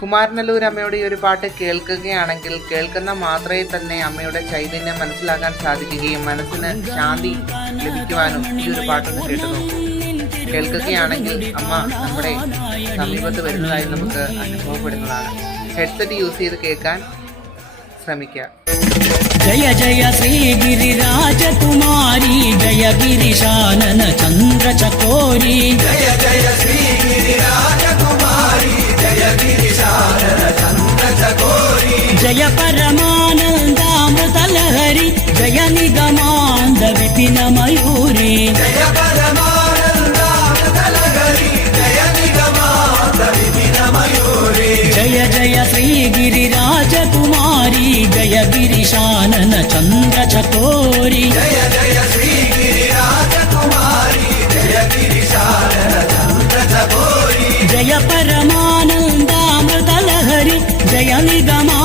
കുമാരനല്ലൂർ അമ്മയുടെ ഈ ഒരു പാട്ട് കേൾക്കുകയാണെങ്കിൽ കേൾക്കുന്ന മാത്രമേ തന്നെ അമ്മയുടെ ചൈതന്യം മനസ്സിലാക്കാൻ സാധിക്കുകയും മനസ്സിന് ശാന്തി ലഭിക്കുവാനും ഈ ഒരു പാട്ടൊന്ന് കേട്ടു നോക്കൂ. കേൾക്കുകയാണെങ്കിൽ അമ്മ നമ്മുടെ സമീപത്ത് വരുന്നതായി നമുക്ക് അനുഭവപ്പെടുന്നതാണ്. ഹെഡ്സെറ്റ് യൂസ് ചെയ്ത് കേൾക്കാൻ ശ്രമിക്കുക. ജയ ജയ ശ്രീ ഗിരിരാജകുമാരി ജയ ഗിരിശാനന ചന്ദ്ര ചകോരി ജയ ജയ ശ്രീ ഗിരിരാജകുമാരി ജയ ഗിരിശാനന ചന്ദ്ര ചകോരി జయ పరమానందామృతలహరి జయ నిగమాంద విపిన మయూరి జయ పరమానందామృతలహరి జయ నిగమాంద విపిన మయూరి జయ జయ శ్రీ గిరిరాజకుమారి జయ గిరిశానన చంద్ర చకోరి జయ జయ శ్రీ గిరిరాజకుమారి జయ గిరిశానన చంద్ర చకోరి జయ పరమానందామృతలహరి జయ నిగమా